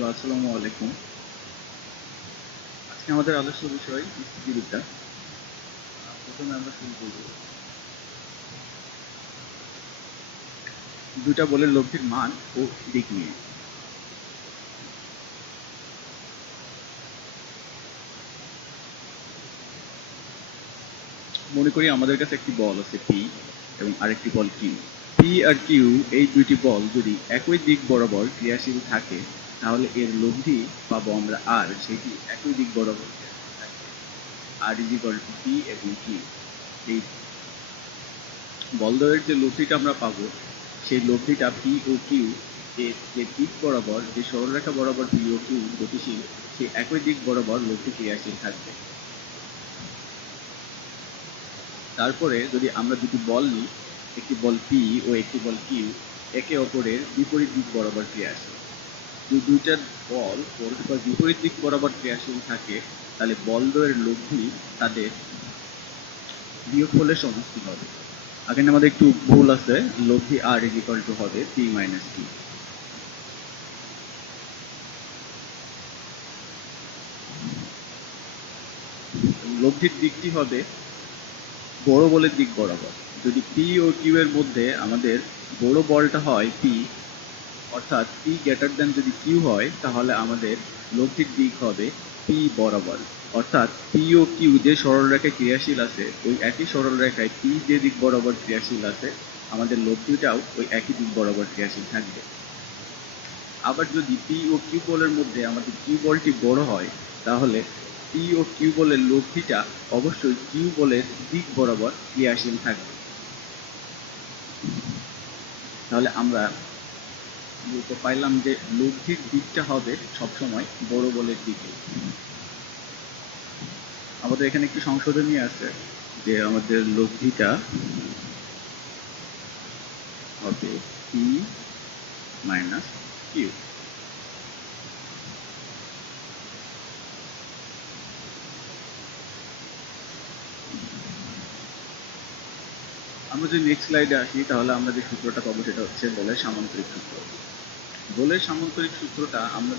Hello, আসসালামু আলাইকুম। আজকে আমাদের আলোচ্য বিষয় স্থিতিবিদ্যা। প্রথমে আমরা শুরু করব দুইটা বলের লব্ধির মান ও দিক নিয়ে। মনে করি আমাদের কাছে একটি বল আছে পি এবং আরেকটি বল কিউ। পি আর কিউ এই দুইটি বল যদি একই দিক বরাবর ক্রিয়াশীল থাকে তাহলে এর লব্ধি পাবো আমরা আর, সেটি একই দিক বরাবর ক্রিয়াশীল থাকবে। আর ইজ ইকুয়াল টু পি এবং কিউ। এই বলদ্বয়ের যে লব্ধিটা আমরা পাবো সেই লব্ধিটা পি ও কিউ এর যে দিক বরাবর, যে সরলরেখা বরাবর পি ও কিউ গতিশীল, সেই একই দিক বরাবর লব্ধি ক্রিয়াশীল থাকবে। তারপরে যদি আমরা দুটি বল নিই, একটি বল পি ও একটি বল কিউ, একে অপরের বিপরীত দিক বরাবর ক্রিয়াশীল। যদি দুইটা বল পরস্পর বিপরীত দিক বরাবর ক্রিয়াশীল থাকে তাহলে বলদ্বয়ের লব্ধি তাদের বিয়োগফলের সমষ্টি হবে। এখানে আমাদের একটু ভুল আছে, লব্ধি আর ইজ ইকুয়াল টু হবে পি মাইনাস কিউ। লব্ধির দিকটি হবে বড় বলের দিক বরাবর। যদি পি ও কিউ এর মধ্যে আমাদের বড় বলটা হয় পি, অর্থাৎ পি গ্রেটার দেন যদি কিউ হয়, তাহলে আমাদের লব্ধির দিক হবে পি বরাবর। অর্থাৎ পি ও কিউ যে সরলরেখায় ক্রিয়াশীল আছে ওই একই সরলরেখায় পি যে দিক বরাবর ক্রিয়াশীল আছে, আমাদের লব্ধিটাও ওই একই দিক বরাবর ক্রিয়াশীল থাকবে। আবার যদি পি ও কিউ বলের মধ্যে আমাদের কিউ বলটি বড় হয় তাহলে পি ও কিউ বলের লব্ধিটা অবশ্যই কিউ বলের দিক বরাবর ক্রিয়াশীল থাকবে। তাহলে আমরা পাইলাম যে লব্ধির দিকটা হবে সবসময় বড় বলের দিকে। আমাদের এখানে একটি সংশোধনী আছে যে আমাদের লব্ধিটা হবে পি মাইনাস কিউ। আমরা যদি নেক্সট স্লাইডে আসি তাহলে আমরা যে সূত্রটা পাবো সেটা হচ্ছে বলের সামান্তরিক সূত্র। বলের সামান্তরিক সূত্রটা আমরা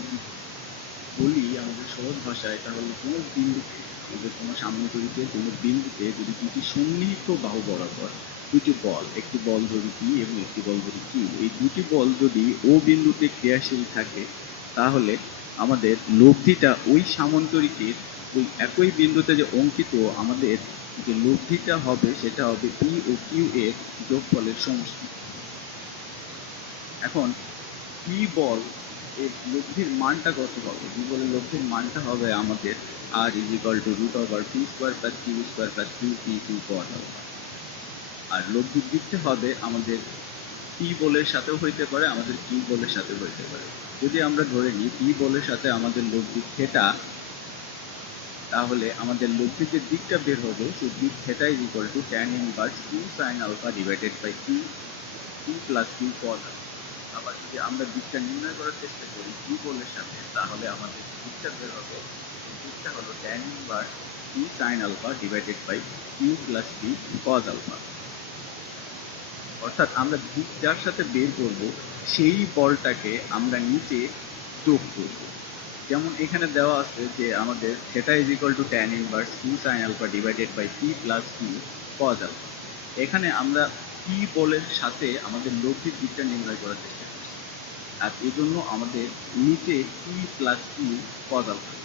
বলি আমাদের সহজ ভাষায়, তাহলে কোনো বিন্দুতে, আমাদের কোনো সামান্তরিকের কোনো বিন্দুতে যদি দুটি সন্নিহিত বাহু বরাবর দুটি বল, একটি বল ধরি পি এবং একটি বল ধরি কিউ, এই দুটি বল যদি ও বিন্দুতে ক্রিয়াশীল থাকে তাহলে আমাদের লব্ধিটা ওই সামান্তরিকের ওই একই বিন্দুতে যে অঙ্কিত আমাদের যে লব্ধিটা হবে সেটা হবে পি ও কিউ এর যোগফলের সমষ্টি। এখন পি বল এর লব্ধির মানটা কত হবে? পি বলের লব্ধির মানটা হবে আমাদের R is equal to root over P square plus Q square plus Q P Q cos হবে। আর লব্ধির দিকটা হবে আমাদের পি বলের সাথেও হইতে পারে, আমাদের কিউ বলের সাথেও হইতে পারে। যদি আমরা ধরে নিই পি বলের সাথে আমাদের লব্ধি থেটা, তাহলে আমাদের লব্ধির যে দিকটা বের হবে সেই দিক theta is equal to tan inverse Q sine alpha divided by Q P plus Q cos. আবার যদি আমরা দিকটা নির্ণয় করার চেষ্টা করি কিউ বলের সাথে, তাহলে আমাদের দিকটা বের হবে, এই দিকটা হলো tan inverse Q sine alpha divided by q plus Q cos alpha. অর্থাৎ আমরা দিক যার সাথে বের করব সেই বলটাকে আমরা নিচে যোগ করব। যেমন এখানে দেওয়া আছে যে আমাদের theta is equal to tan inverse Q sine alpha divided by p plus Q cos alpha. এখানে আমরা পি বলের সাথে আমাদের লব্ধির দিকটা নির্ণয় করার চেষ্টা করছি, আর এই জন্য আমাদের নিচে p plus Q cos alpha.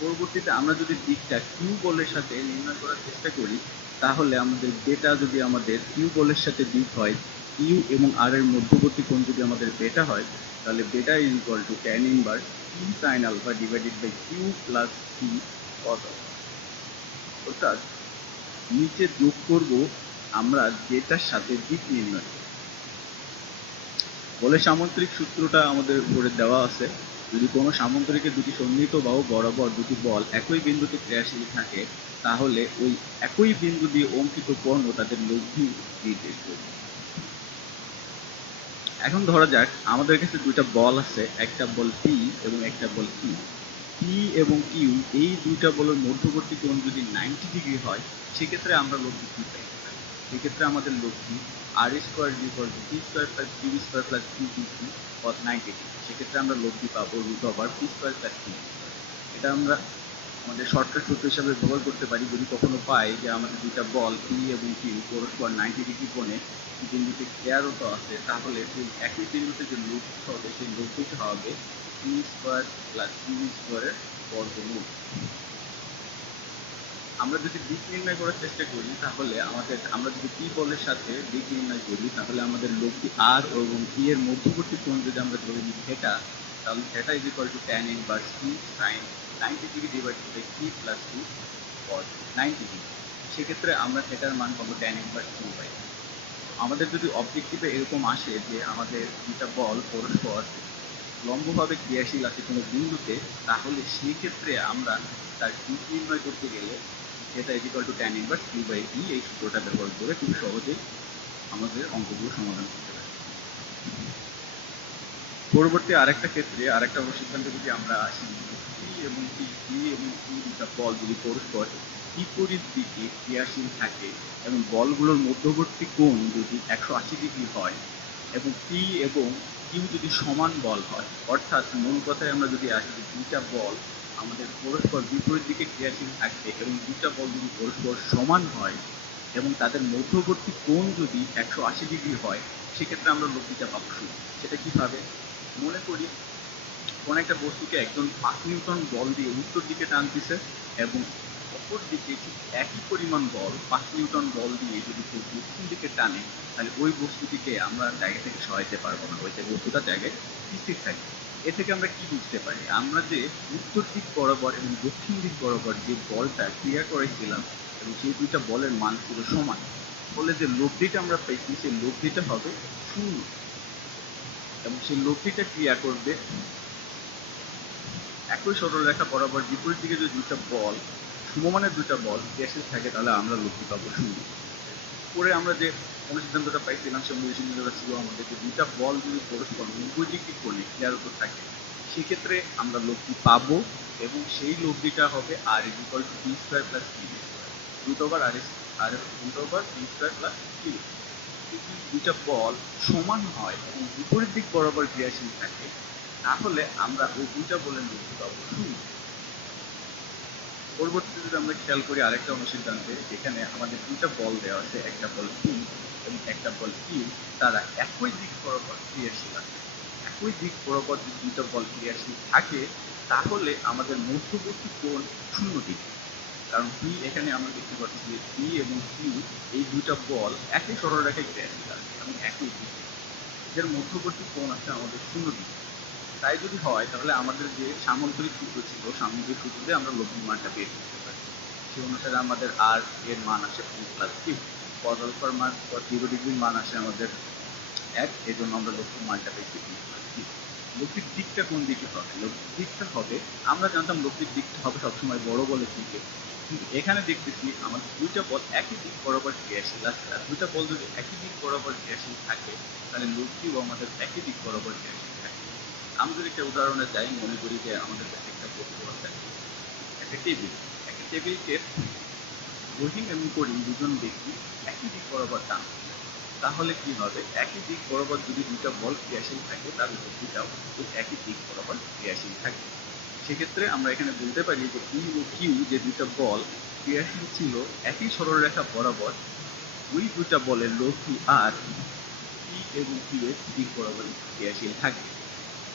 পরবর্তীতে আমরা যদি দিকটা কিউ বলের সাথে নির্ণয় করার চেষ্টা করি তাহলে আমাদের বেটা যদি আমাদের কিউ বলের সাথে দিক হয়, কিউ এবং আর এর মধ্যবর্তী কোণ যদি আমাদের বেটা হয়, তাহলে beta is equal to tan inverse Q sine alpha divided by q plus p cos alpha. অর্থাৎ নিচে যোগ করব আমরা যেটার সাথে দিক নির্ণয় করব। বলে সামান্তরিক সূত্রটা আমাদের উপরে দেওয়া আছে। যদি কোনো সামান্তরিকের দুটি সন্নিহিত বাহু বরাবর দুটি বল একই বিন্দুতে ক্রিয়াশীল থাকে তাহলে ওই একই বিন্দু দিয়ে অঙ্কিত কোণ ও তাদের লব্ধি নির্দেশ করবে। এখন ধরা যাক আমাদের কাছে দুইটা বল আছে, একটা বল পি এবং একটা বল কিউ। পি এবং কিউ এই দুইটা বলের মধ্যবর্তী কোণ যদি 90 ডিগ্রি হয় সেক্ষেত্রে আমরা লব্ধি কি পাই? সেক্ষেত্রে আমাদের লব্ধি R square equal to P square plus Q square plus two P C cos 90 degree. সেক্ষেত্রে আমরা লব্ধি পাবো root over P square plus Q. এটা আমরা আমাদের শর্টকাট সূত্র হিসাবে ব্যবহার করতে পারি যদি কখনো পাই যে আমাদের দুইটা বল পি এবং কিউ পরস্পর 90 ডিগ্রি কোণে বিন্দুতে ক্রিয়ারত আছে, তাহলে সেই একই বিন্দুতে যে লব্ধি হবে সেই লব্ধিটা হবে পি স্কোয়ার প্লাস কিউ স্কোয়ারের বর্গমূল। আমরা যদি দিক নির্ণয় করার চেষ্টা করি তাহলে আমরা যদি পি বলের সাথে দিক নির্ণয় করি তাহলে আমাদের লব্ধি আর এবং পি এর মধ্যবর্তী কোণ যদি আমরা ধরে নিই থিটা, তাহলে theta is equal to tan inverse p sine 90 degree divided by p plus two cos 90 degree. সেক্ষেত্রে আমরা থিটার মান পাবো ট্যান ইনভার্স 2 বাই। আমাদের যদি অবজেক্টিভে এরকম আসে যে আমাদের দুইটা বল পরস্পর লম্বভাবে ক্রিয়াশীল আছে কোনো বিন্দুতে, তাহলে সেই ক্ষেত্রে আমরা তার দিক নির্ণয় করতে গেলে যেটা equal to tan inverse Q by E এই সূত্রটা ব্যবহার করে খুব সহজেই আমাদের অঙ্কগুলো সমাধান করতে পারি। পরবর্তী আরেকটা ক্ষেত্রে আরেকটা সিদ্ধান্তে যদি আমরা আসি, পি এবং পি দুটা বল যদি পরস্পর বিপরীত দিকে ক্রিয়াশীল থাকে এবং বলগুলোর মধ্যবর্তী কোণ যদি 180 ডিগ্রি হয় এবং পি এবং কিউ যদি সমান বল হয়, অর্থাৎ মূল কথায় আমরা যদি আসি যে দুইটা বল আমাদের পরস্পর বিপরীত দিকে ক্রিয়াশীল থাকবে এবং দুইটা বল যদি পরস্পর সমান হয় এবং তাদের মধ্যবর্তী কোণ যদি 180 ডিগ্রি হয়, সেক্ষেত্রে আমরা লব্ধিটা পাবো শুধু। সেটা কিভাবে? মনে করি কোন একটা বস্তুকে একজন 5 নিউটন বল দিয়ে উত্তর দিকে টানতেছে এবং অপর দিকে ঠিক একই পরিমাণ বল 5 নিউটন বল দিয়ে যদি কেউ দক্ষিণ দিকে টানে, তাহলে ওই বস্তুটিকে আমরা জায়গা থেকে সরাইতে পারবো না, ওই বস্তুটা জায়গায় স্থির থাকবে। এ থেকে আমরা কি বুঝতে পারি? আমরা যে উত্তর দিক বরাবর এবং দক্ষিণ দিক বরাবর যে বলটা ক্রিয়া করেছিলাম এবং সেই দুইটা বলের মান ছিল সমান, ফলে যে লব্ধিটা আমরা পেয়েছি সেই লব্ধিটা হবে শূন্য এবং সেই লব্ধিটা ক্রিয়া করবে একই সরলরেখা বরাবর বিপরীত দিকে যদি দুইটা বল সমমানের দুইটা বল ক্রিয়াশীল থাকে, তাহলে আমরা লব্ধি পাবো শূন্য। পরে আমরা যে অনুসিদ্ধান্তটা পাইছিলাম সেই অনুসিদ্ধান্তটা ছিল আমাদের যে দুইটা বল যদি পরস্পর 90 ডিগ্রি কোণে ক্রিয়ারত থাকে, সেক্ষেত্রে আমরা লব্ধি পাবো এবং সেই লব্ধিটা হবে R equal to P square plus Q root over R root over P square plus Q. যদি দুইটা বল সমান হয় এবং বিপরীত দিক বরাবর ক্রিয়াশীল থাকে, তাহলে আমরা ওই দুইটা বলের লব্ধি পাবো শূন্য। পরবর্তীতে যদি আমরা খেয়াল করি আরেকটা অনুসিদ্ধান্তে, যেখানে আমাদের দুইটা বল দেওয়া আছে, একটা বল পি এবং একটা বল কিউ, তারা একই দিক বরাবর ক্রিয়াশীল আছে। একই দিক বরাবর যদি দুইটা বল ক্রিয়াশীল থাকে, তাহলে আমাদের মধ্যবর্তী কোণ 0 ডিগ্রি। কারণ পি এখানে আমরা দেখতে পাচ্ছি যে পি এবং কিউ এই দুইটা বল একই সরলরেখায় ক্রিয়াশীল আছে এবং একই দিক, এদের মধ্যবর্তী কোণ আছে আমাদের 0 ডিগ্রি। তাই যদি হয় তাহলে আমাদের যে সামগ্রিক সূত্র ছিল, সামগ্রিক সূত্র দিয়ে আমরা লব্ধির মানটা বের করতে পারি। সেই অনুসারে আমাদের আর এর মান আসে পি প্লাস কিউ, কজ আলফার মান 0 ডিগ্রির মান আসে আমাদের 1, এই জন্য আমরা লব্ধির মানটা পেয়েছি পি প্লাস কিউ। লব্ধির দিকটা কোন দিকে হবে? লব্ধির দিকটা হবে, আমরা জানতাম লব্ধির দিকটা হবে সবসময় বড় বলের দিকে, কিন্তু এখানে দেখতেছি আমাদের দুইটা বল একই দিক বরাবর ক্রিয়াশীল আছে। আর দুইটা বল যদি একই দিক বরাবর ক্রিয়াশীল থাকে, তাহলে লব্ধিও আমাদের একই দিক বরাবর ক্রিয়াশীল থাকে। আমরা যদি একটা উদাহরণে যাই, মনে করি যে আমাদের কাছে একটা বস্তু আছে, একটা টেবিল। একটা টেবিলকে রহিম এবং করিম দুজন ব্যক্তি একই দিক বরাবর টানছে, তাহলে কি হবে? একই দিক বরাবর যদি দুইটা বল ক্রিয়াশীল থাকে, তার লব্ধিটাও একই দিক বরাবর ক্রিয়াশীল থাকে। সেক্ষেত্রে আমরা এখানে বলতে পারি যে পি ও কিউ যে দুইটা বল ক্রিয়াশীল ছিল একই সরলরেখা বরাবর, ওই দুইটা বলের লব্ধি আর পি এবং কিউ এর দিক বরাবর ক্রিয়াশীল থাকে।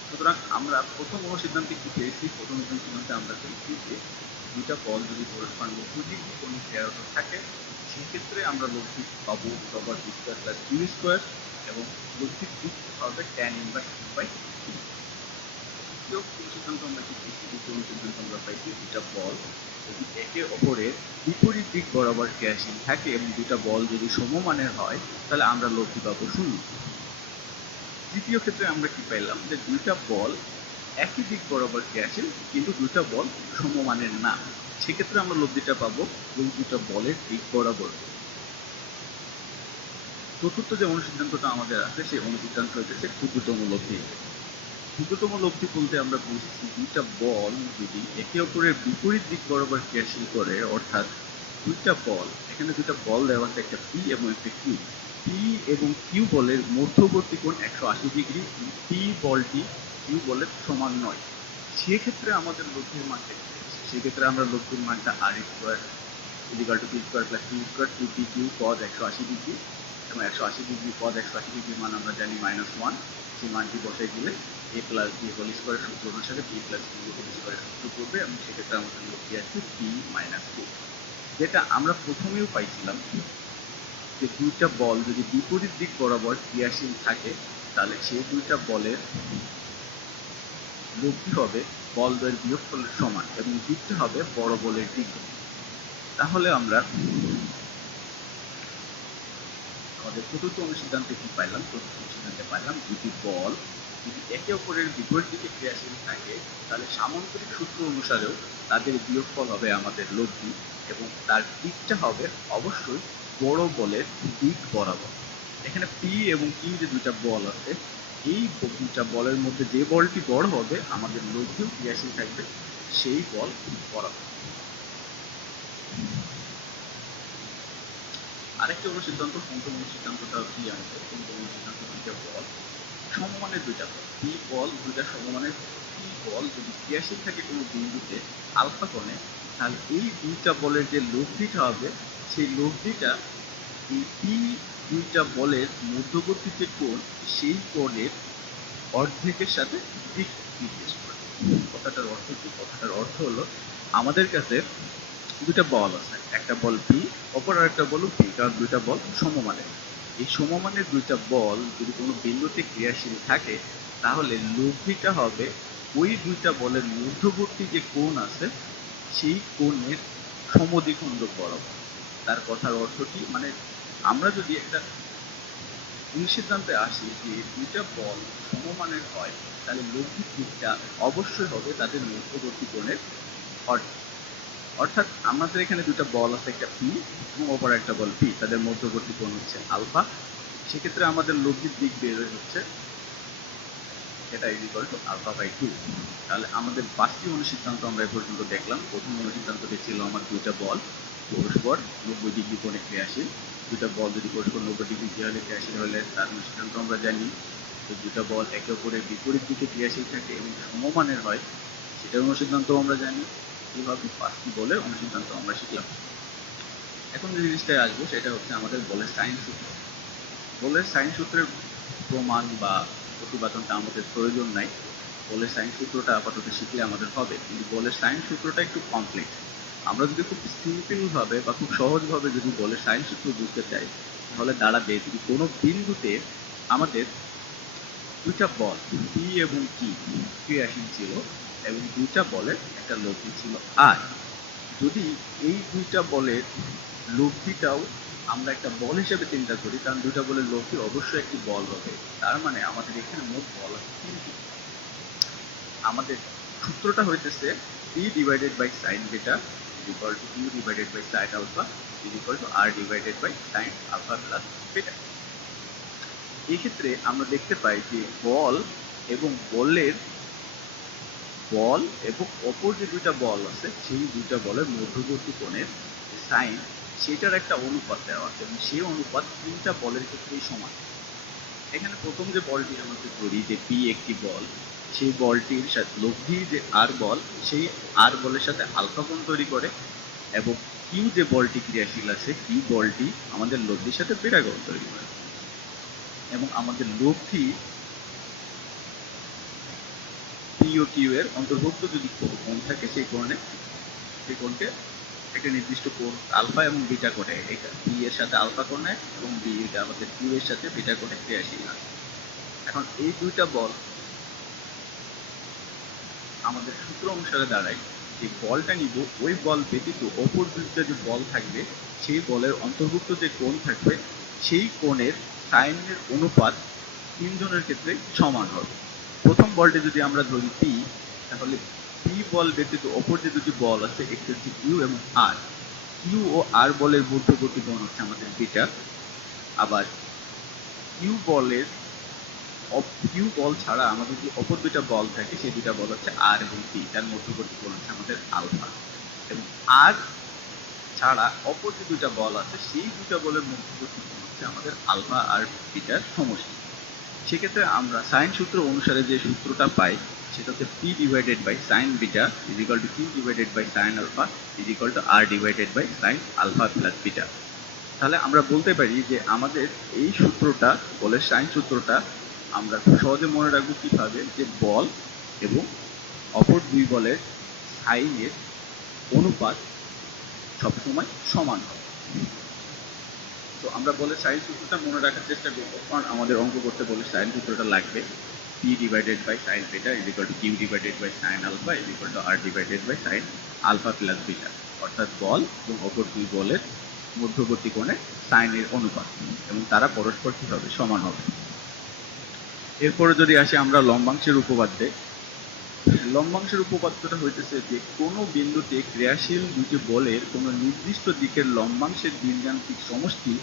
সুতরাং আমরা প্রথম অনুসিদ্ধান্তে কি পেয়েছি? প্রথম অনুসিদ্ধান্তে আমরা পেয়েছি যে দুইটা বল যদি পরস্পর 90 ডিগ্রি কোণে ক্রিয়ারত থাকে, সেক্ষেত্রে আমরা লব্ধি পাবো root P square plus Q square এবং লব্ধির দিক হবে tan inverse Q by Q. দ্বিতীয় অনুসিদ্ধান্ত আমরা কি পেয়েছি? দ্বিতীয় অনুসিদ্ধান্ত আমরা পাইছি দুইটা বল যদি একে অপরের বিপরীত দিক বরাবর ক্রিয়াশীল থাকে এবং দুইটা বল যদি সমমানের হয়, তাহলে আমরা লব্ধি পাবো শূন্য। তৃতীয় ক্ষেত্রে আমরা কি পাইলাম? যে দুইটা বল একই দিক বরাবর ক্রিয়াশীল কিন্তু দুইটা বল সমমানের না, সেক্ষেত্রে আমরা লব্ধিটা পাবো ওই দুইটা বলের দিক বরাবর। চতুর্থ যে অনুসিদ্ধান্তটা আমাদের আছে সেই অনুসিদ্ধান্ত হচ্ছে ক্ষুদ্রতম লব্ধি। ক্ষুদ্রতম লব্ধি বলতে আমরা বুঝছি দুইটা বল যদি একে অপরের বিপরীত দিক বরাবর ক্রিয়াশীল করে, অর্থাৎ দুইটা বল, এখানে দুইটা বল দেওয়া আছে, একটা পি এবং একটা কিউ। পি এবং কিউ বলের মধ্যবর্তী কোণ 180 ডিগ্রি, পি বলটি কিউ বলের সমান নয়, সেক্ষেত্রে আমাদের লব্ধির মানটা কি আছে? সেক্ষেত্রে আমরা লব্ধির মানটা R square equal to P square plus Q square, two P Q cos 180 degree, এবং 180 ডিগ্রি কজ 180 ডিগ্রির মান আমরা জানি -1, সেই মানটি বসাই দিলে এ প্লাস বি হোল স্কোয়ারের সূত্র অনুসারে বি প্লাস বি হোল স্কোয়ারের সূত্র করবে, এবং সেক্ষেত্রে আমাদের লব্ধি আসছে পি মাইনাস কিউ, যেটা আমরা প্রথমেও পাইছিলাম যে দুইটা বল যদি বিপরীত দিক বরাবর ক্রিয়াশীল থাকে তাহলে সেই দুইটা বলের লব্ধি হবে বল দ্বয়ের বিয়োগফলের সমান এবং দিকটা হবে বড় বলের দিক। তাহলে আমরা আমাদের চতুর্থ অনুসিদ্ধান্তে কি পাইলাম? চতুর্থ অনুসিদ্ধান্তে পাইলাম দুটি বল যদি একে অপরের বিপরীত দিকে ক্রিয়াশীল থাকে তাহলে সামান্তরিক সূত্র অনুসারেও তাদের বিয়োগফল হবে আমাদের লব্ধি, এবং তার দিকটা হবে অবশ্যই বড় বলের দিক বরাবর। এখানে পি এবং কিউ যে দুইটা বল আছে, এই দুইটা বলের মধ্যে যে বলটি বড় হবে আমাদের লব্ধিও ক্রিয়াশীল থাকবে সেই বল বরাবর। আরেকটি অনুসিদ্ধান্ত, পঞ্চম অনুসিদ্ধান্তটা কি আমাদের? পঞ্চম অনুসিদ্ধান্ত দুইটা বল সমমানের দুইটা বল, পি বল দুইটা সমমানের পি বল যদি ক্রিয়াশীল থাকে কোনো বিন্দুতে আলফা কোণে, তাহলে এই দুইটা বলের যে লব্ধিটা হবে সেই লব্ধিটা এই পি দুইটা বলের মধ্যবর্তী যে কোণ সেই কোণের অর্ধেকের সাথে দিক নির্দেশ করে। কথাটার অর্থ কি? কথাটার অর্থ হলো আমাদের কাছে দুইটা বল আছে, একটা বল পি, অপর আরেকটা বল পি, কারণ দুইটা বল সমমানের। এই সমমানের দুইটা বল যদি কোনো বিন্দুতে ক্রিয়াশীল থাকে তাহলে লব্ধিটা হবে ওই দুইটা বলের মধ্যবর্তী যে কোণ আছে সেই কোণের সমদ্বিখণ্ডক বরাবর। তার কথার অর্থ কি? মানে আমরা যদি একটা অনুসিদ্ধান্তে আসি যে দুইটা বল সমমানের হয় তাহলে লব্ধির দিকটা অবশ্যই হবে তাদের মধ্যবর্তী কোণের অর্ধেক। অর্থাৎ আমাদের এখানে দুটো বল আছে, একটা পি এবং অপর একটা বল পি, তাদের মধ্যবর্তী কোণ হচ্ছে আলফা, সেক্ষেত্রে আমাদের লব্ধির দিক বের হচ্ছে এটা ইকুয়াল টু আলফা বাই 2। তাহলে আমাদের 5টি অনুসিদ্ধান্ত আমরা এ পর্যন্ত দেখলাম। প্রথম অনুসিদ্ধান্তটি ছিল আমার দুইটা বল পরস্পর 90 ডিগ্রি কোণে ক্রিয়াশীল। দুইটা বল যদি পরস্পর 90 ডিগ্রি ক্রিয়াশীল হলে তার অনুসিদ্ধান্ত আমরা জানি যে দুইটা বল একে অপরের বিপরীত দিকে ক্রিয়াশীল থাকে এবং সমমানের হয়, সেটার অনুসিদ্ধান্ত আমরা জানি। এইভাবে 5টি বলের অনুসিদ্ধান্ত আমরা শিখলাম। এখন যে জিনিসটায় আসবো সেটা হচ্ছে আমাদের বলের সাইন সূত্র। বলের সাইন সূত্রের প্রমাণ বা প্রতিপাদনটা আমাদের প্রয়োজন নাই, বলের সাইন সূত্রটা আপাতত শিখলে আমাদের হবে, কিন্তু বলের সাইন সূত্রটা একটু কমপ্লেক্স। আমরা যদি খুব সিম্পল ভাবে বা খুব সহজভাবে যদি বলের সাইন সূত্র বুঝতে চাই তাহলে দাঁড়াবে যদি কোনো বিন্দুতে আমাদের দুইটা বল পি এবং কি ক্রিয়াশীল ছিল এবং দুইটা বলের একটা লব্ধি ছিল আর যদি এই দুইটা বলের লব্ধিটাও আমরা একটা বল হিসেবে চিন্তা করি, কারণ দুইটা বলের লব্ধি অবশ্যই একটি বল হবে, তার মানে আমাদের এখানে মোট বল আছে 3টি। আমাদের সূত্রটা হইতেছে P divided by sine beta equal to Q divided by sine alpha equal to R divided by sine alpha plus beta. এই ক্ষেত্রে আমরা দেখতে পাই যে বল এবং অপর যে দুইটা বল আছে সেই দুইটা বলের মধ্যবর্তী কোণের সাইন সেটার একটা অনুপাত দেওয়া আছে এবং সেই অনুপাত তিনটা বলের ক্ষেত্রেই সমান। এখানে প্রথম যে বলটি আমরা ধরি যে পি একটি বল, সেই বলটির সাথে লব্ধি যে আর বল সেই আর বলের সাথে আলফা কোণ তৈরি করে, এবং কিউ যে বলটি ক্রিয়াশীল আছে কিউ বলটি আমাদের লব্ধির সাথে বেটা কোণ তৈরি করে, এবং আমাদের লব্ধি পি ও কিউ এর অন্তর্ভুক্ত যদি কোণ থাকে সেই কোণকে একটা নির্দিষ্ট কোণ আলফা এবং বিটা কোণে, পি এর সাথে আলফা কোণে এবং বি আমাদের কিউ এর সাথে বিটা কোণে ক্রিয়াশীল আছে। এখন এই দুইটা বল আমাদের সূত্র অনুসারে দাঁড়ায় যে বলটা নিব ওই বল ব্যতীত অপর দুইটা যে বল থাকবে সেই বলের অন্তর্ভুক্ত যে কোণ থাকবে সেই কোণের সাইনের অনুপাত তিনজনের ক্ষেত্রে সমান হবে। প্রথম বলটি যদি আমরা ধরি পি, তাহলে পি বল ব্যতীত অপর যে দুটি বল আছে একটি হচ্ছে কিউ এবং আর, কিউ ও আর বলের মধ্যবর্তী কোণ হচ্ছে আমাদের বিটা, আবার কিউ বল ছাড়া আমাদের যে অপর দুইটা বল থাকে সেই দুইটা বল হচ্ছে আর এবং পি, তার মধ্যবর্তী কোণ হচ্ছে আমাদের আলফা, এবং আর ছাড়া অপর যে দুইটা বল আছে সেই দুইটা বলের মধ্যবর্তী কোণ হচ্ছে আমাদের আলফা আর বিটার সমষ্টি। সেক্ষেত্রে আমরা সাইন সূত্র অনুসারে যে সূত্রটা পাই সেটা হচ্ছে P divided by sine beta is equal to Q divided by sine alpha is equal to R divided by sine alpha plus beta. তাহলে আমরা বলতে পারি যে আমাদের এই সূত্রটা, বলের সাইন সূত্রটা আমরা খুব সহজে মনে রাখবো কিভাবে, যে বল এবং অপর দুই বলের সাইনের অনুপাত সবসময় সমান হবে। তো আমরা বলে সাইন সূত্রটা মনে রাখার চেষ্টা করবো, কারণ আমাদের অঙ্ক করতে বলে সাইন সূত্রটা লাগবে। P divided by sine beta is equal to Q divided by sine alpha is equal to R divided by sine alpha plus beta, অর্থাৎ বল এবং অপর দুই বলের মধ্যবর্তী কোণে সাইনের অনুপাত এবং তারা পরস্পর কিভাবে সমান হবে। এরপরে যদি আসি আমরা লম্বাংশের উপপাদ্যে, লম্বাংশের উপপাদ্যটা হইতেছে যে কোনো বিন্দুতে ক্রিয়াশীল দুটি বলের কোনো নির্দিষ্ট দিকের লম্বাংশের বীজগাণিতিক সমষ্টি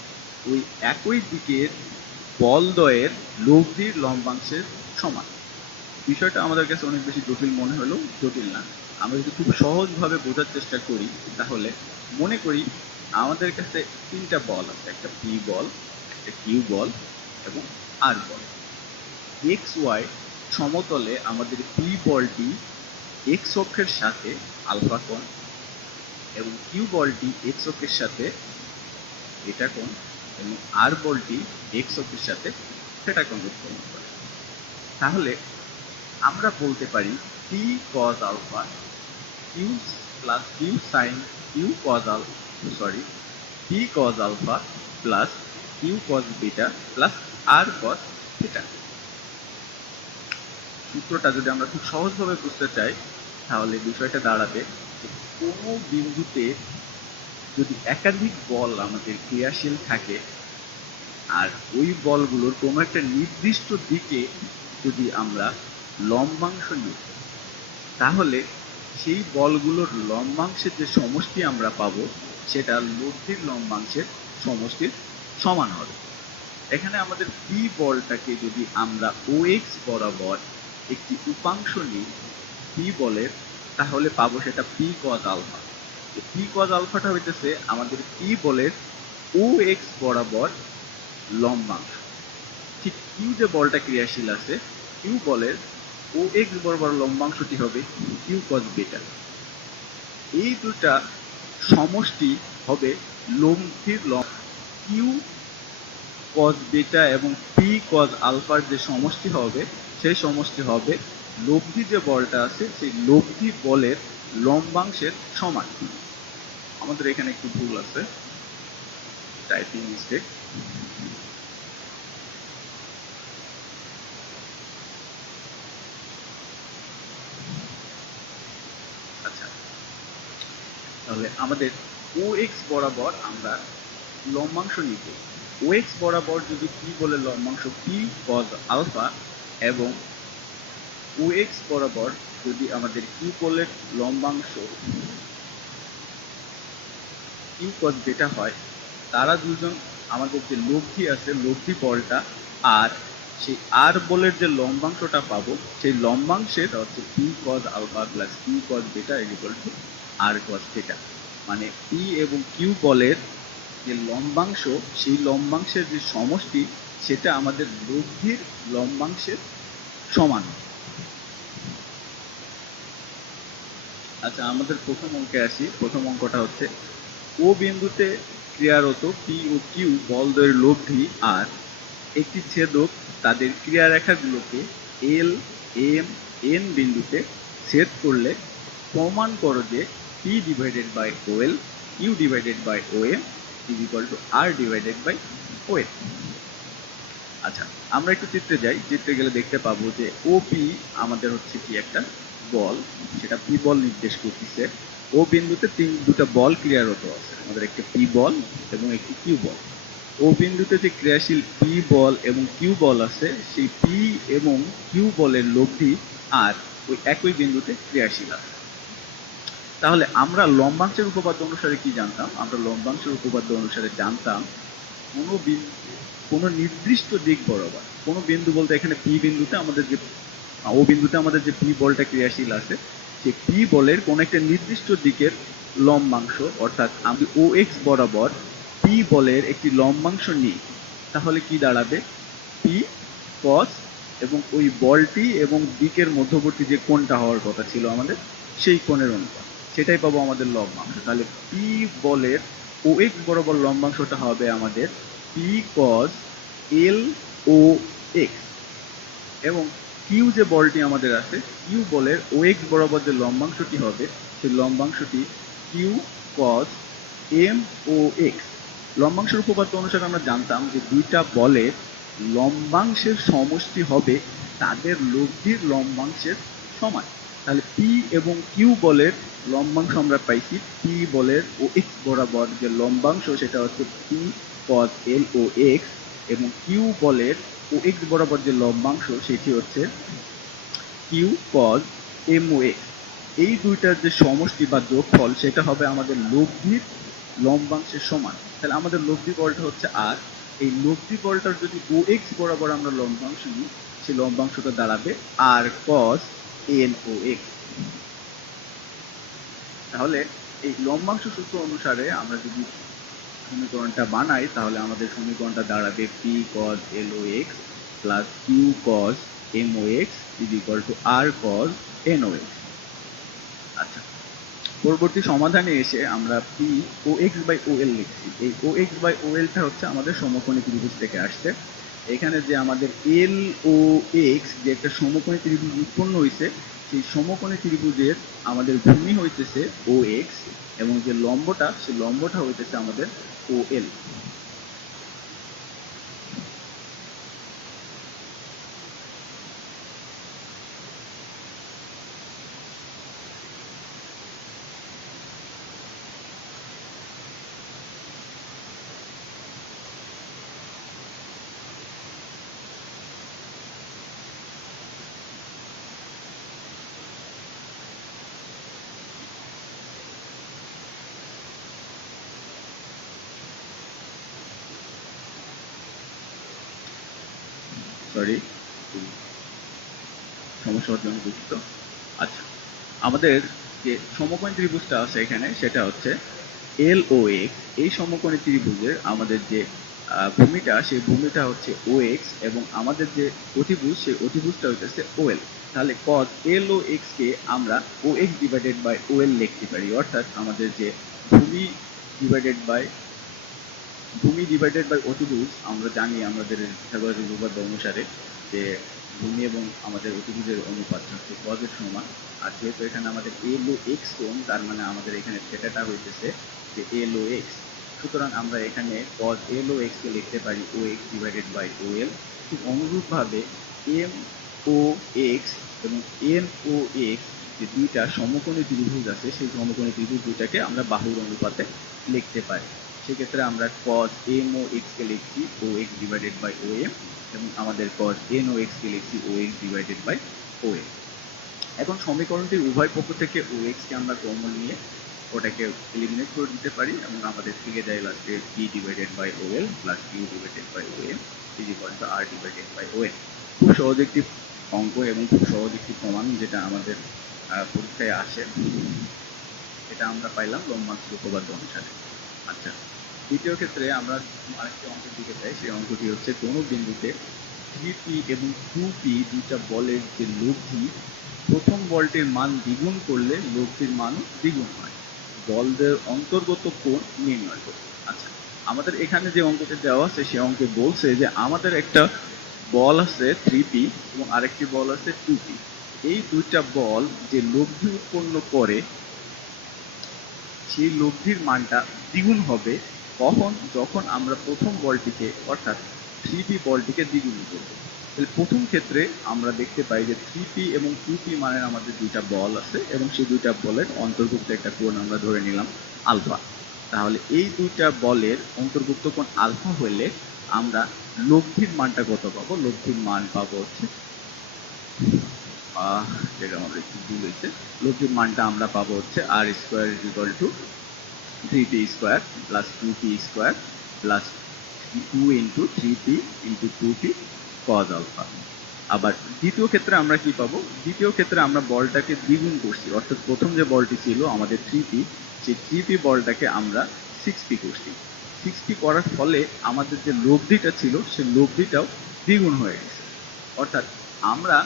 ওই একই দিকের বলদ্বয়ের লব্ধির লম্বাংশের সমান। বিষয়টা আমাদের কাছে অনেক বেশি জটিল মনে হলেও জটিল না। আমরা যদি খুব সহজভাবে বোঝার চেষ্টা করি তাহলে মনে করি আমাদের কাছে তিনটা বল আছে, একটা পি বল, একটা কিউ বল এবং আর বল। এক্স ওয়াই সমতলে আমাদের পি বলটি এক্স অক্ষের সাথে আলফা কোণ এবং কিউ বলটি এক্স অক্ষের সাথে থিটা কোণ এবং আর বলটি এক্স অক্ষের সাথে থিটা কোণ উৎপন্ন করে। তাহলে আমরা বলতে পারি P cos alpha Q plus Q sine Q cos alpha P cos alpha plus Q cos beta plus R cos theta. সূত্রটা যদি আমরা খুব সহজভাবে বুঝতে চাই তাহলে বিষয়টা দাঁড়াবে কোনো বিন্দুতে যদি একাধিক বল আমাদের ক্রিয়াশীল থাকে আর ওই বলগুলোর কোনো একটা নির্দিষ্ট দিকে যদি আমরা লম্বাংশ নিই তাহলে সেই বলগুলোর লম্বাংশের যে সমষ্টি আমরা পাবো সেটা লব্ধির লম্বাংশের সমষ্টির সমান হবে। এখানে আমাদের পি বলটাকে যদি আমরা ও এক্স বরাবর একটি উপাংশ নিই পি বলের, তাহলে পাবো সেটা P cos alpha. P cos আলফাটা হইতেছে আমাদের পি বলের ও এক্স বরাবর লম্বাংশ। ঠিক কিউ যে বলটা ক্রিয়াশীল আছে কিউ বলের ও এক্স বরাবর লম্বাংশটি হবে কিউ কজ বিটা। এই দুটা সমষ্টি হবে লব্ধির কিউ কজ বিটা এবং পি কজ আলফার যে সমষ্টি হবে সেই সমষ্টি হবে লব্ধি যে বলটা আছে সেই লব্ধি বলের লম্বাংশের সমান। আমাদের এখানে একটু ভুল আছে, টাইপিং মিস্টেক। আচ্ছা, তাহলে আমাদের ও এক্স বরাবর আমরা লম্বাংশ নিব। ও এক্স বরাবর যদি পি বলে লম্বাংশ পি কজ আলফা এবং ও এক্স বরাবর যদি আমাদের কিউ বলের লম্বাংশ কিউ কজ যেটা হয়, তারা দুজন আমাদের যে লব্ধি আছে লব্ধি বলটা আর সেই আর বলের যে লম্বাংশটা পাবো সেই লম্বাংশের হচ্ছে P cos alpha plus Q cos beta equal to R cos theta. মানে পি এবং কিউ বলের যে লম্বাংশ সেই লম্বাংশের যে সমষ্টি সেটা আমাদের লব্ধির লম্বাংশের সমান। আচ্ছা, আমাদের প্রথম অঙ্কে আসি। প্রথম অঙ্কটা হচ্ছে ও বিন্দুতে ক্রিয়ারত পি ও কিউ বলদ্বয়ের লব্ধি আর একটি ছেদক তাদের ক্রিয়ারেখাগুলোকে এল এম এন বিন্দুতে ছেদ করলে প্রমাণ করো যে P divided by O L Q divided by O M is equal to R divided by O L. আচ্ছা, আমরা একটু চিত্রে যাই। চিত্রে গেলে দেখতে পাবো যে ও পি আমাদের হচ্ছে কি একটা বল, সেটা পি বল নির্দেশ করতেছে। ও বিন্দুতে দুটা বল ক্রিয়ারত আছে, আমাদের একটা পি বল এবং একটি কিউ বল। ও বিন্দুতে যে ক্রিয়াশীল পি বল এবং কিউ বল আছে সেই পি এবং কিউ বলের লব্ধি আর ওই একই বিন্দুতে ক্রিয়াশীল আছে। তাহলে আমরা লম্বাংশের উপপাদ্য অনুসারে কি জানতাম? আমরা লম্বাংশের উপপাদ্য অনুসারে জানতাম কোনো নির্দিষ্ট দিক বরাবর, কোনো বিন্দু বলতে এখানে পি বিন্দুতে আমাদের যে ও বিন্দুতে আমাদের যে পি বলটা ক্রিয়াশীল আছে সেই পি বলের কোনো একটা নির্দিষ্ট দিকের লম্বাংশ, অর্থাৎ আমি ও এক্স বরাবর পি বলের একটি লম্বাংশ নিই, তাহলে কি দাঁড়াবে? পি কস এবং ওই বলটি এবং দিকের মধ্যবর্তী যে কোণটা হওয়ার কথা ছিল আমাদের, সেই কোণের অনুপাত, সেটাই পাবো আমাদের লম্বাংশ। তাহলে পি বলের ও এক্স বরাবর লম্বাংশটা হবে আমাদের P cos L O X, এবং কিউ যে বলটি আমাদের আছে, কিউ বলের ও এক্স বরাবর যে লম্বাংশটি হবে, সেই লম্বাংশটি Q cos M O X. লম্বাংশের উপপাদ্য অনুসারে আমরা জানতাম যে দুইটা বলের লম্বাংশের সমষ্টি হবে তাদের লব্ধির লম্বাংশের সমান। তাহলে পি এবং কিউ বলের লম্বাংশ আমরা পাইছি, পি বলের ও এক্স বরাবর যে লম্বাংশ সেটা হচ্ছে P cos L O X, এবং কিউ বলের ও এক্স বরাবর যে লম্বাংশ সেটি হচ্ছে Q cos M O X. এই দুইটার যে সমষ্টি বা যোগফল সেটা হবে আমাদের লব্ধির লম্বাংশের সমান। তাহলে আমাদের লব্ধি বলটা হচ্ছে আর, এই লব্ধি বলটার যদি ও এক্স বরাবর আমরা লম্বাংশ নিই, সেই লম্বাংশটা দাঁড়াবে আর কস এন ও এক্স। তাহলে এই লম্বাংশ সূত্র অনুসারে আমরা যদি সমীকরণটা বানাই, তাহলে আমাদের সমীকরণটা দাঁড়াবে P cos L O X plus Q cos M O X is equal to R cos N O X. আচ্ছা, পরবর্তী সমাধানে এসে আমরা P O X by O L লিখছি। এই ও এক্স বাই ও এলটা হচ্ছে আমাদের সমকোণী ত্রিভুজ থেকে আসছে। এখানে যে আমাদের এল ও এক্স যে একটা সমকোণী ত্রিভুজ উৎপন্ন হয়েছে, সেই সমকোণী ত্রিভুজের আমাদের ভূমি হইতেছে ও এক্স, এবং যে লম্বটা, সেই লম্বটা হইতেছে আমাদের ও এল। সরি, সমস্যা হওয়ার জন্য দুঃখিত। আচ্ছা, আমাদের যে সমকোণী ত্রিভুজটা আছে এখানে, সেটা হচ্ছে এল ও এক্স। এই সমকোণী ত্রিভুজের আমাদের যে ভূমিটা, সেই ভূমিটা হচ্ছে ও এক্স, এবং আমাদের যে অতিভুজ, সেই অতিভুজটা হচ্ছে ও এল। তাহলে কস এল ও এক্স কে আমরা ও এক্স ডিভাইডেড বাই ও এল লিখতে পারি, অর্থাৎ আমাদের যে ভূমি ডিভাইডেড বাই অতিভুজ, আমরা জানি আমাদের পিথাগোরাসের উপপাদ্য অনুসারে যে ভূমি এবং আমাদের অতিভুজের অনুপাত হচ্ছে cos এর সমান। আর যেহেতু এখানে আমাদের এল ও এক্স কোণ, তার মানে আমাদের এখানে থিটাটা হইতেছে যে এল ও এক্স। সুতরাং আমরা এখানে cos এল ও এক্স কে লিখতে পারি ও এক্স ডিভাইডেড বাই ও এল। ঠিক অনুরূপভাবে এম ও এক্স এবং এন ও এক্স যে দুইটা সমকোণী ত্রিভুজ আছে, সেই সমকোণী ত্রিভুজ দুইটাকে আমরা বাহুর অনুপাতে লিখতে পারি। সেক্ষেত্রে আমরা cos এম ও এক্স কে লিখছি O X divided by O M, এবং আমাদের cos এন ও এক্স কে লিখছি O X divided by O M. এখন সমীকরণটির উভয় পক্ষ থেকে ও এক্স কে আমরা কমন নিয়ে ওটাকে এলিমিনেট করে দিতে পারি, এবং আমাদের থেকে যায় লাস্টে P divided by O L plus Q divided by O M is equal to R divided by O M. খুব সহজ একটি অঙ্ক এবং খুব সহজ একটি প্রমাণ, যেটা আমাদের পরীক্ষায় আসে। এটা আমরা পাইলাম লম্বাংশের উপপাদ্য অনুসারে। আচ্ছা, দ্বিতীয় ক্ষেত্রে আমরা আরেকটি অঙ্কের দিকে যাই। সেই অঙ্কটি হচ্ছে কোনো বিন্দুতে 3p এবং 2p দুইটা বলের যে লব্ধি, প্রথম বলটির মান দ্বিগুণ করলে লব্ধির মানও দ্বিগুণ হয়। বলদের অন্তর্গত কোণ নির্ণয় করতে। আচ্ছা, আমাদের এখানে যে অঙ্কটি দেওয়া আছে, সে অঙ্কে বলছে যে আমাদের একটা বল আছে 3p এবং আরেকটি বল আছে 2p। এই দুইটা বল যে লব্ধি উৎপন্ন করে, সেই লব্ধির মানটা দ্বিগুণ হবে কখন? যখন আমরা প্রথম বলটিকে, অর্থাৎ 3p বলটিকে দ্বিগুণ করব। তাহলে প্রথম ক্ষেত্রে আমরা দেখতে পাই যে 3p এবং 2p মানের আমাদের দুইটা বল আছে, এবং সেই দুইটা বলের অন্তর্ভুক্ত একটা কোণ আমরা ধরে নিলাম আলফা। তাহলে এই দুইটা বলের অন্তর্ভুক্ত কোণ আলফা হলে আমরা লব্ধির মানটা কত পাবো? লব্ধির মান পাবো হচ্ছে যেটা আমাদের একটু ভুল হয়েছে, লব্ধির মানটা আমরা পাবো হচ্ছে R square is equal to 3p square plus 2p square plus 2 into 3p into 2p cos alpha. আবার দ্বিতীয় ক্ষেত্রে আমরা কি পাবো? দ্বিতীয় ক্ষেত্রে আমরা বলটাকে দ্বিগুণ করছি, অর্থাৎ প্রথম যে বলটি ছিল আমাদের 3p, সেই 3p বলটাকে আমরা 6p করছি। 6p করার ফলে আমাদের যে লব্ধিটা ছিল সেই লব্ধিটাও দ্বিগুণ হয়ে গেছে। অর্থাৎ আমরা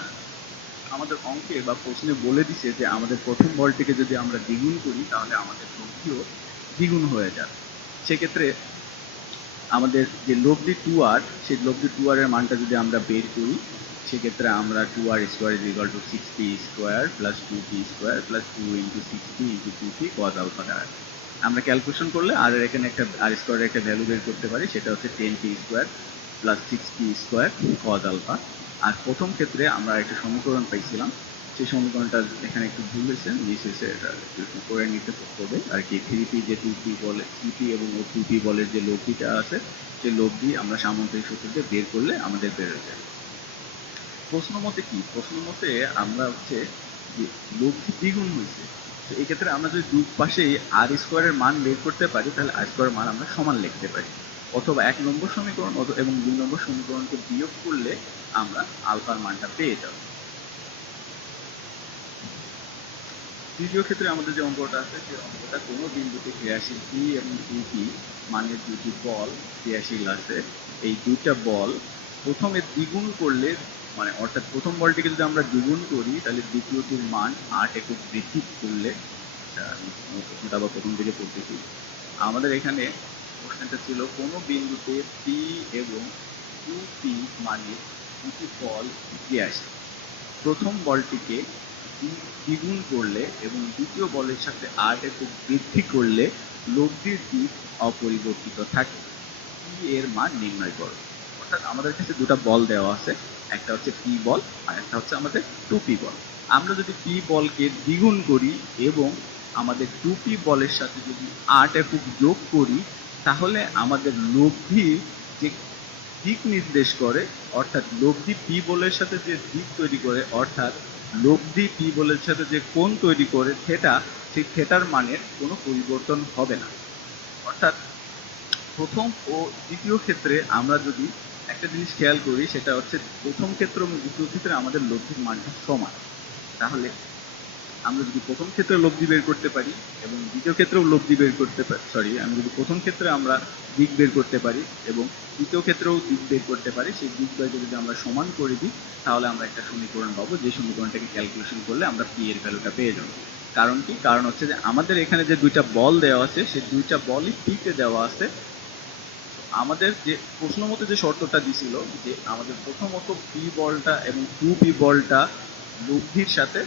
আমাদের অঙ্কে বা প্রশ্নে বলে দিছে যে আমাদের প্রথম বলটিকে যদি আমরা দ্বিগুণ করি তাহলে আমাদের লব্ধিও দ্বিগুণ হয়ে যাবে। সেক্ষেত্রে আমাদের যে লব্ধি 2r, সেই লব্ধি 2r এর মানটা যদি আমরা বের করি, সেক্ষেত্রে আমরা 2r square is equal to 6p square plus 2p square plus 2 into 6p into 2p cos alpha দ্বারা আমরা ক্যালকুলেশন করলে আর এর এখানে একটা আর স্কোয়ারের একটা ভ্যালু বের করতে পারি, সেটা হচ্ছে 10p square plus 6p square cos alpha. আর প্রথম ক্ষেত্রে আমরা একটা সমীকরণ পাইছিলাম, সেই সমীকরণটা এখানে একটু ভুল হয়েছে, মিস হয়েছে, এটা একটু করে নিতে হবে আর কি। 3p যে 2p বলে 3p এবং 2p বলের যে লব্ধিটা আছে সেই লব্ধি আমরা সামান্তরিক সূত্র দিয়ে বের করলে আমাদের বেরোয় যায়। প্রশ্ন মতে কি, প্রশ্ন মতে আমরা হচ্ছে যে লব্ধি দ্বিগুণ হয়েছে, তো এই ক্ষেত্রে আমরা যদি দুই পাশেই আর স্কোয়ারের মান বের করতে পারি তাহলে আর স্কোয়ারের মান আমরা সমান লিখতে পারি, অথবা 1 নম্বর সমীকরণ এবং 2 নম্বর সমীকরণকে বিয়োগ করলে আমরা আলফার মানটা পেয়ে যাব। দ্বিতীয় ক্ষেত্রে আমাদের যে অঙ্কটা আছে সেই অঙ্কটা কোনো বিন্দুতে ক্রিয়াশীল p এবং 2p মানের দুটি বল ক্রিয়াশীল আছে। এই দুইটা বল প্রথমে দ্বিগুণ করলে, মানে অর্থাৎ প্রথম বলটিকে যদি আমরা দ্বিগুণ করি তাহলে দ্বিতীয়টির মান 8 একক বৃদ্ধি করলে, প্রশ্নটা আবার প্রথম দিকে পড়তেছি। আমাদের এখানে প্রশ্নটা ছিল কোনো বিন্দুতে p এবং 2p মানের দুটি বল ক্রিয়াশীল, প্রথম বলটিকে দ্বিগুণ করলে এবং দ্বিতীয় বলের সাথে 8 একক বৃদ্ধি করলে লব্ধির দিক অপরিবর্তিত থাকে, p এর মান নির্ণয় করো। অর্থাৎ আমাদের কাছে দুটো বল দেওয়া আছে, একটা হচ্ছে p বল আর একটা হচ্ছে আমাদের 2p বল। আমরা যদি p বলকে দ্বিগুণ করি এবং আমাদের 2p বলের সাথে যদি 8 একক যোগ করি তাহলে আমাদের লব্ধি যে দিক নির্দেশ করে, অর্থাৎ লব্ধি p বলের সাথে যে দিক তৈরি করে, অর্থাৎ লব্ধি p বলের সাথে যে কোণ তৈরি করে থিটা, সেই থিটার মানের কোনো পরিবর্তন হবে না। অর্থাৎ প্রথম ও দ্বিতীয় ক্ষেত্রে আমরা যদি একটা জিনিস খেয়াল করি, সেটা হচ্ছে প্রথম ক্ষেত্র এবং দ্বিতীয় ক্ষেত্রে আমাদের লব্ধির মানটা সমান। তাহলে আমরা যদি প্রথম ক্ষেত্রে লব্ধি বের করতে পারি এবং দ্বিতীয় ক্ষেত্রেও লব্ধি বের করতে পারি, আমি যদি প্রথম ক্ষেত্রে আমরা দিক বের করতে পারি এবং দ্বিতীয় ক্ষেত্রেও দিক বের করতে পারি, সেই দিক দ্বয়কে যদি আমরা সমান করে দিই তাহলে আমরা একটা সমীকরণ পাবো, যে সমীকরণটাকে ক্যালকুলেশন করলে আমরা p এর ভ্যালুটা পেয়ে যাবো। কারণ কি, কারণ হচ্ছে যে আমাদের এখানে যে দুইটা বল দেওয়া আছে সেই দুইটা বলই p তে দেওয়া আছে। আমাদের যে প্রশ্ন মতে যে শর্তটা দিছিল যে আমাদের প্রথমত p বলটা এবং 2p বলটা লব্ধির সাথে